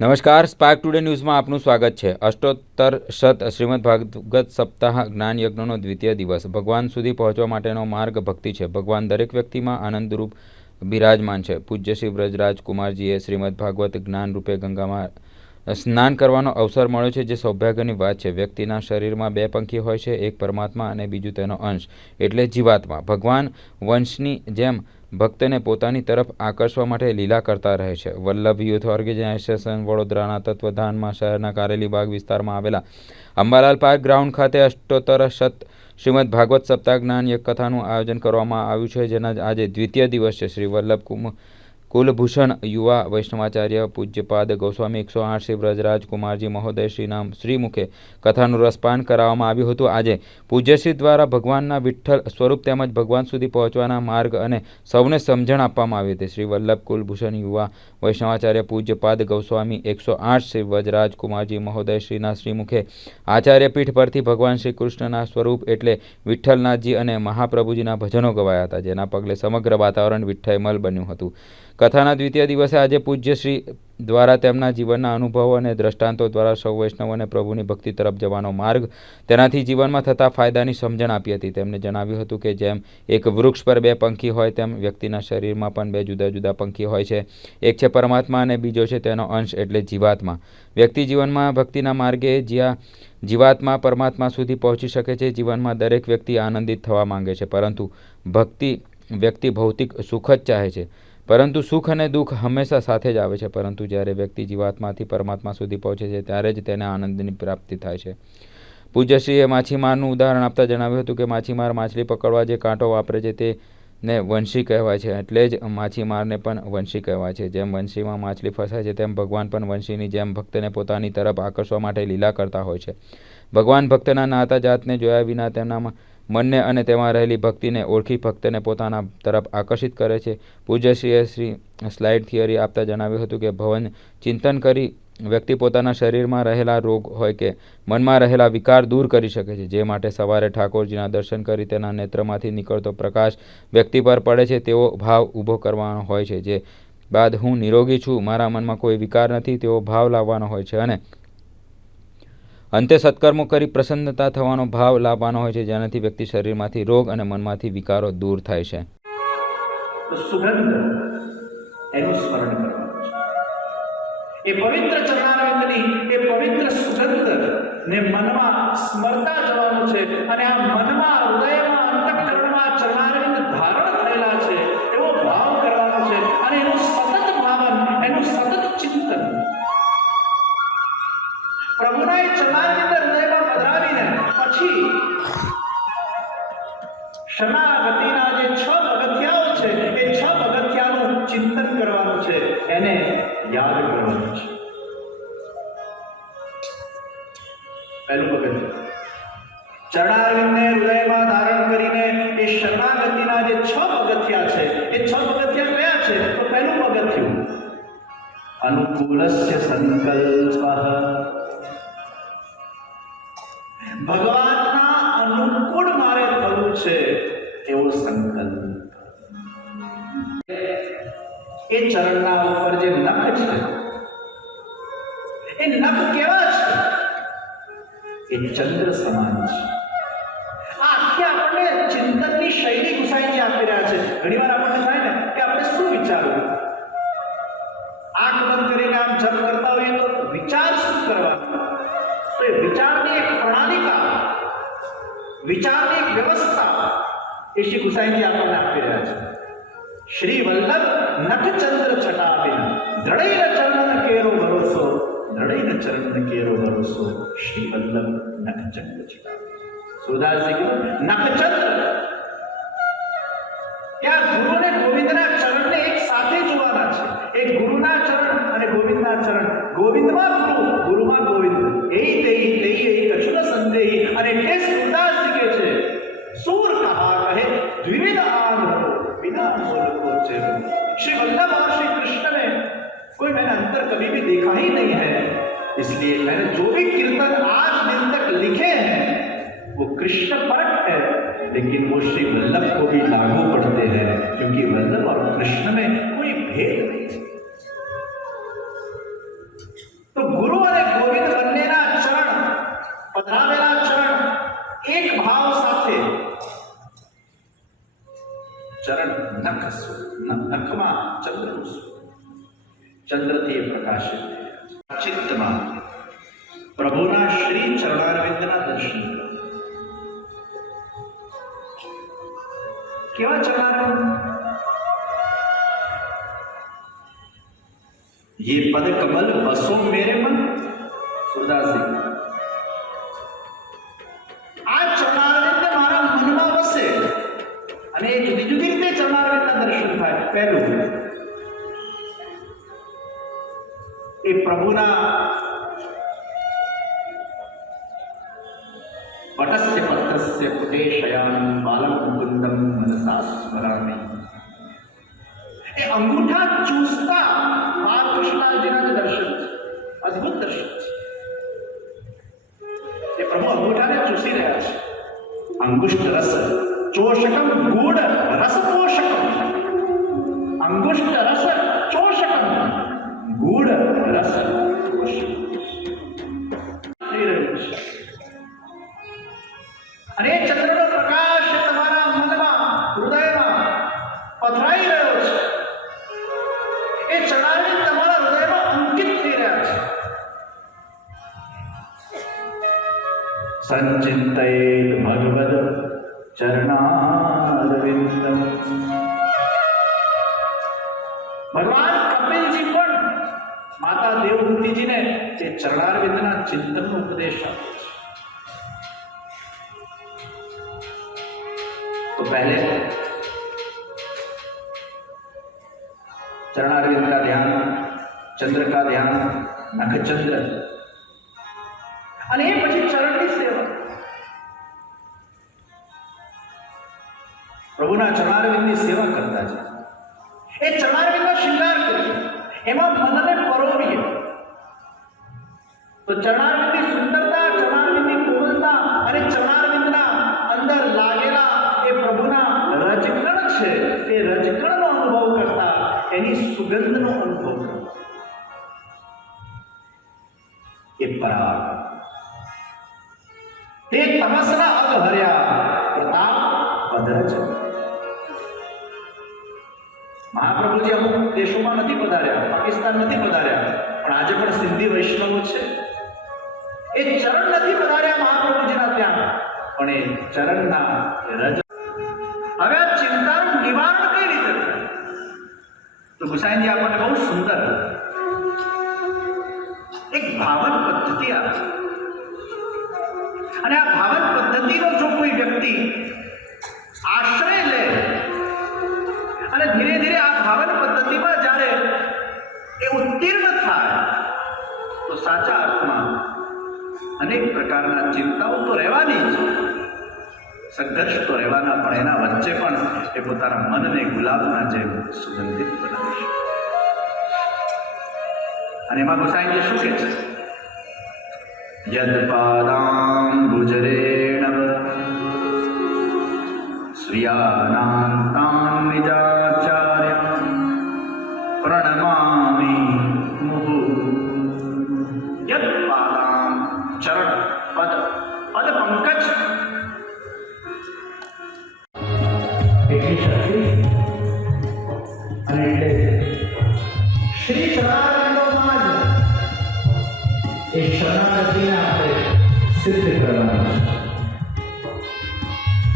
નમસ્કાર spark today ન્યૂઝમાં આપનું સ્વાગત છે. અષ્ટોત્તર શત શ્રીમદ ભાગવત સપ્તાહ જ્ઞાન યજ્ઞનો દ્વિતીય દિવસ. ભગવાન સુધી પહોંચવા માટેનો માર્ગ ભક્તિ છે. ભગવાન દરેક વ્યક્તિમાં આનંદરૂપ બિરાજમાન છે. પૂજ્ય શ્રી વ્રજરાજ કુમારજીએ શ્રીમદ ભાગવત જ્ઞાન રૂપે ગંગામાં સ્નાન કરવાનો અવસર મળ્યો છે, જે સૌભાગ્યની વાત છે. વ્યક્તિના શરીરમાં બે પંખી હોય છે, એક પરમાત્મા અને બીજું તેનો અંશ. એટલે જીવાત્મા. ભગવાન વંશની જેમ ભક્તને પોતાની તરફ આકર્ષવા માટે લીલા કરતા રહે છે. વલ્લભ યુથ ઓર્ગેનાઇઝેશન વડોદરાના તત્વધાનમાં શહેરના કારેલી બાગ વિસ્તારમાં આવેલા અંબાલાલ પાર્ક ગ્રાઉન્ડ ખાતે અષ્ટોત્તર શત શ્રીમદ ભાગવત સપ્તાહ જ્ઞાન યજ્ઞ કથાનું આયોજન કરવામાં આવ્યું છે, જેના આજે દ્વિતીય દિવસ છે. શ્રી વલ્લભ કુમ કુલભૂષણ યુવા વૈષ્ણવાચાર્ય પૂજ્યપાદ ગોસ્વામી એકસો આઠ શ્રી વ્રજરાજ કુમારજી મહોદય શ્રીનામ શ્રીમુખે કથાનું રસપાન કરાવવામાં આવ્યું હતું. આજે પૂજ્યશ્રી દ્વારા ભગવાનના વિઠ્ઠલ સ્વરૂપ તેમજ ભગવાન સુધી પહોંચવાના માર્ગ અને સૌને સમજણ આપવામાં આવી હતી. શ્રી વલ્લભ કુલભૂષણ યુવા વૈષ્ણવાચાર્ય પૂજ્યપાદ ગૌસ્વામી એકસો આઠ શ્રી વ્રજરાજ કુમારજી મહોદય શ્રીના શ્રીમુખે આચાર્યપીઠ પરથી ભગવાન શ્રી કૃષ્ણના સ્વરૂપ એટલે વિઠ્ઠલનાથજી અને મહાપ્રભુજીના ભજનો ગવાયા હતા, જેના પગલે સમગ્ર વાતાવરણ વિઠ્ઠયમલ બન્યું હતું. કથાના દ્વિતીય દિવસે આજે પૂજ્ય શ્રી દ્વારા તેમના જીવનના અનુભવો અને દ્રષ્ટાંતો દ્વારા સૌ વૈષ્ણવોને પ્રભુની ભક્તિ તરફ જવાનો માર્ગ તેનાથી જીવનમાં થતા ફાયદાની સમજણ આપી હતી. તેમણે જણાવ્યું હતું કે જેમ એક વૃક્ષ પર બે પંખી હોય, તેમ વ્યક્તિના શરીરમાં પણ બે જુદા જુદા પંખી હોય છે. એક છે પરમાત્મા અને બીજો છે તેનો અંશ એટલે જીવાત્મા. વ્યક્તિ જીવનમાં ભક્તિના માર્ગે જ્યાં જીવાત્મા પરમાત્મા સુધી પહોંચી શકે છે, જીવનમાં દરેક વ્યક્તિ આનંદિત થવા માંગે છે. પરંતુ ભક્તિ વ્યક્તિ ભૌતિક સુખ જ ચાહે છે. પરંતુ સુખ અને દુઃખ હંમેશા સાથે જ આવે છે. પરંતુ જ્યારે વ્યક્તિ જીવાત્માથી પરમાત્મા સુધી પહોંચે છે, ત્યારે જ તેને આનંદની પ્રાપ્તિ થાય છે. પૂજ્યશ્રીએ માછીમારનું ઉદાહરણ આપતા જણાવ્યું હતું કે માછીમાર માછલી પકડવા જે કાંટો વાપરે છે તે ને વંશી કહેવાય છે. એટલે જ માછીમારને પણ વંશી કહેવાય છે. જેમ વંશીમાં માછલી ફસાય છે, તેમ ભગવાન પણ વંશીની જેમ ભક્તને પોતાની તરફ આકર્ષવા માટે લીલા કરતા હોય છે. ભગવાન ભક્તના નાતા જાતને જોયા વિના તેમના મનને અને તેમાં રહેલી ભક્તિને ઓળખી ભક્તને પોતાના તરફ આકર્ષિત કરે છે. પૂજ્યશ્રીએ શ્રી સ્લાઇડ થિયરી આપતા જણાવ્યું હતું કે, ભવન ચિંતન કરી વ્યક્તિ પોતાના શરીરમાં રહેલા રોગ હોય કે મનમાં રહેલા વિકાર દૂર કરી શકે છે, જે માટે સવારે ઠાકોરજીના દર્શન કરી તેના નેત્રમાંથી નીકળતો પ્રકાશ વ્યક્તિ પર પડે છે, તેવો ભાવ ઊભો કરવાનો હોય છે, જે બાદ હું નિરોગી છું, મારા મનમાં કોઈ વિકાર નથી, તેવો ભાવ લાવવાનો હોય છે અને અંતે સત્કર્મો કરી પ્રસન્નતા થવાનો ભાવ લાવવાનો હોય છે, જેનાથી વ્યક્તિ શરીરમાંથી રોગ અને મનમાંથી વિકારો દૂર થાય છે. એ પવિત્ર ચરણારવિંદની એ પવિત્ર સુગંધ ને મનમાં સ્મરતા જવાનું છે અને આ મનમાં, હૃદયમાં, અંતઃકરણમાં ચરણારવિંદ ધારણ થયેલા છે, એવો ભાવ કરવાનો છે અને એનું સતત ભાવન, એનું સતત ચિંતન પ્રભુના ચલાની અંદર હૃદયમાં પધરાવીને પછી શરણાગતિના જે છ પગથિયાઓ છે, એ છ પગથિયાનું ચિંતન કરવાનું છે, એને યાદ કરવાનું છે. પહેલું પગથિયું. ચરણારવિંદને હૃદયમાં ધારણ કરીને એ શરણાગતિના જે છ પગથિયા છે, એ છ પગથિયા કયા છે? તો પહેલું પગથિયું. અનુકૂળસ્ય સંકલ્પ. ભગવાનના અનુકૂળ મારે થવું છે એવો સંકલ્પ એ ચરણના ઉપર જે નખ છે, એ નખ કેવા છે? એ ચંદ્ર સમાન છે. આખી આપણને ચિંતનની શૈલી ગુસાઈજી આપી રહ્યા છે. ઘણીવાર આપણને થાય ને કે આપણે શું વિચારવું? વિચારની એક વ્યવસ્થા એ શ્રી ગુસાઈજી આપણને આપી રહ્યા છે શ્રી વલ્લભ નખચંદ્ર છટાબિન દ્રઢૈન ચરણ કેરો ભરોસો દ્રઢૈન ચરણ કેરો ભરોસો શ્રી વલ્લભ નખચંદ્ર છટાબિન સુરદાસજી કીધું નખચંદ્ર ત્યાં ગુરુ અને ગોવિંદના ચરણને એક સાથે જોવાના છે એક ગુરુના ચરણ અને ગોવિંદના ચરણ ગોવિંદમાં ગુરુ ગુરુમાં ગોવિંદ એ તેઈ તેઈ એ કછુન સંદેહી અને તે સુરદાસજી मैंने अंतर कभी भी देखा ही नहीं है। इसलिए मैंने जो भी कीर्तन आज दिन तक लिखे हैं, वो कृष्ण परक है, लेकिन वो श्री वल्लभ को भी लागू पड़ते हैं, क्योंकि वल्लभ और कृष्ण में कोई भेद नहीं तो गुरु अरे गोविंद बनने ना चरण पधरावेला चरण एक भाव साथे। चरण नख नखमा चंद्र નખમાં ચંદ્રનું સ્વ- ચંદ્રથી એ પ્રકાશિત થયા છે. ચિત્તમાં પ્રભુના શ્રી ચરણારવિંદના દર્શન કરો. કેવા ચરણારવિંદ ये पद कमल बसो मेरे मन સુરદાસ આ ચરણારવિંદ મારા મનમાં વસે અને એ જુદી જુદી રીતે ચરણારવિંદના દર્શન થાય પહેલું પ્રભુના પટસ્ય પત્રસ્ય પુટે શયાન બાલમ મુકુંદમ મનસા સ્મરામી એ અંગૂઠા ચૂસતા બાળકૃષ્ણજીના જે દર્શન અદ્ભુત દર્શન છે એ પ્રભુ અંગૂઠાને ચૂસી રહ્યા છે અંગુષ્ઠ રસ ચોષકમ ગૂઢ રસ પોષકમ અને ચંદ્રનો પ્રકાશ તમારા મનમાં, હૃદયમાં પથરાઈ રહ્યો છે. એ ચડાવી તમારા હૃદયમાં અંકિત થઈ રહ્યા છે. સંચિંતયેત ભગવદ ચરણારવિંદમ. ભગવાન કપિલજી પણ માતા દેવહૂતિજીને તે ચરણારવિંદના ચિંતનનો ઉપદેશ આપે છે तो पहले चरणारविंद का ध्यान चंद्र का ध्यान नख चंद्र અને એ પછી ચરણની સેવા પ્રભુના ચરણારવિંદની સેવા કરતા છે એ ચરણારવિંદનો શૃંગાર કરીએ એમાં મનને પરોવીએ તો ચરણારવિંદની સુંદરતા ચરણારવિંદની કોમલતા અને ચણાવિંદના અંદર લાગેલા એ પ્રભુના રજકણ છે, એ રજકણનો અનુભવ કરતા એની સુગંધનો અનુભવ કરતા. એ પરાગ. તે તમસના અગ હર્યા પ્રતાપ છે. મહાપ્રભુજી અમુક દેશોમાં નથી પધાર્યા, પાકિસ્તાન નથી પધાર્યા, પણ આજે પણ સિંધી વૈષ્ણવો છે. ચરણ નથી પધાર્યા મહાપ્રભુજીના ત્યાં. પણ એ ચરણના રજ હવે આ ચિંતાનું નિવારણ કઈ રીતે તો ગુસાઈજી આપણને બહુ સુંદર એક ભાવન પદ્ધતિ આપે. અને આ ભાવન પદ્ધતિનો જો કોઈ વ્યક્તિ તો રહેવાની જ. સંઘર્ષ તો રહેવાના, પણ એના વચ્ચે પણ એ પોતાના મનને ગુલાબના જેમ સુગંધિત બનાવી શકે અને એમાં ગોસાઈજી શું કહે છે? યદ પાદાંબુજરેણવ શ્રિયાનાંતાન એ શરણાગતિને આપણે સિદ્ધ કરવાનું છે.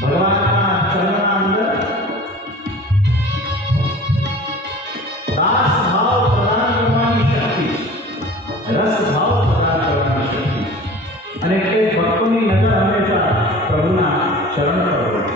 ભગવાનના ચરણના અંદર દાસ ભાવ પ્રદાન કરવાની શક્તિ રસ ભાવ પ્રદાન કરવાની શક્તિ અને એટલે ભક્તોની નજર હંમેશા પ્રભુના ચરણ પર હોય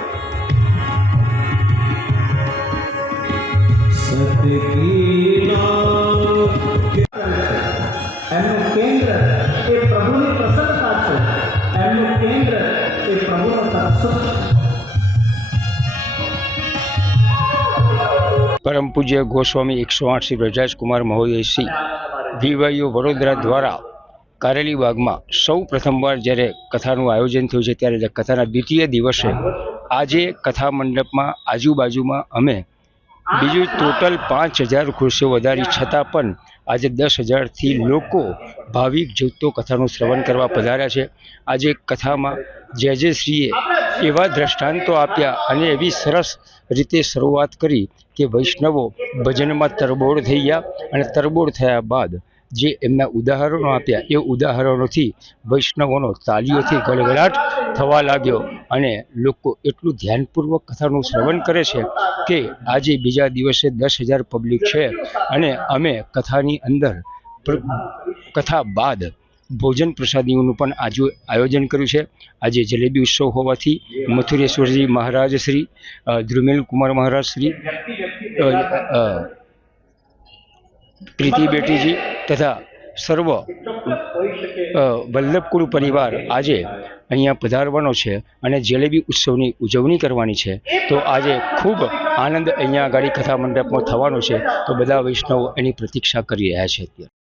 પરમ પૂજ્ય ગોસ્વામી એકસો આઠ શ્રી બ્રજરાજ મહોદયસિંહ મહોદય વીવાયુ વડોદરા દ્વારા કારેલી બાગમાં સૌ પ્રથમવાર જ્યારે કથાનું આયોજન થયું છે, ત્યારે કથાના દ્વિતીય દિવસે આજે કથા મંડપમાં આજુબાજુમાં અમે બીજું ટોટલ પાંચ હજાર ખુરશીઓ વધારી, છતાં પણ આજે દસ હજારથી લોકો ભાવિક જૂથો કથાનું શ્રવણ કરવા પધાર્યા છે. આજે કથામાં જય જય શ્રીએ એવા દ્રષ્ટાંતો આપ્યા અને એવી સરસ રીતે શરૂઆત કરી કે વૈષ્ણવો ભજનમાં તરબોળ થઈ ગયા અને તરબોળ થયા બાદ જે એમના ઉદાહરણો આપ્યા, એ ઉદાહરણોથી વૈષ્ણવોનો તાલીઓથી ગળગળાટ થવા લાગ્યો અને લોકો એટલું ધ્યાનપૂર્વક કથાનું શ્રવણ કરે છે કે આજે બીજા દિવસે દસ હજાર પબ્લિક છે અને અમે કથાની અંદર કથા બાદ ભોજન પ્રસાદીઓનું પણ આજુ આયોજન કર્યું છે. આજે જલેબી ઉત્સવ હોવાથી મથુરેશ્વરજી મહારાજ શ્રી ધ્રુમેલ કુમાર મહારાજ શ્રી પ્રીતિ બેટીજી તથા સર્વ વલ્લભકુળ પરિવાર આજે અહીંયા પધારવાનો છે અને જલેબી ઉત્સવની ઉજવણી કરવાની છે. તો આજે ખૂબ આનંદ અહીંયા આગળ કથા મંડપમાં થવાનો છે. તો બધા વૈષ્ણવો એની પ્રતીક્ષા કરી રહ્યા છે અત્યારે.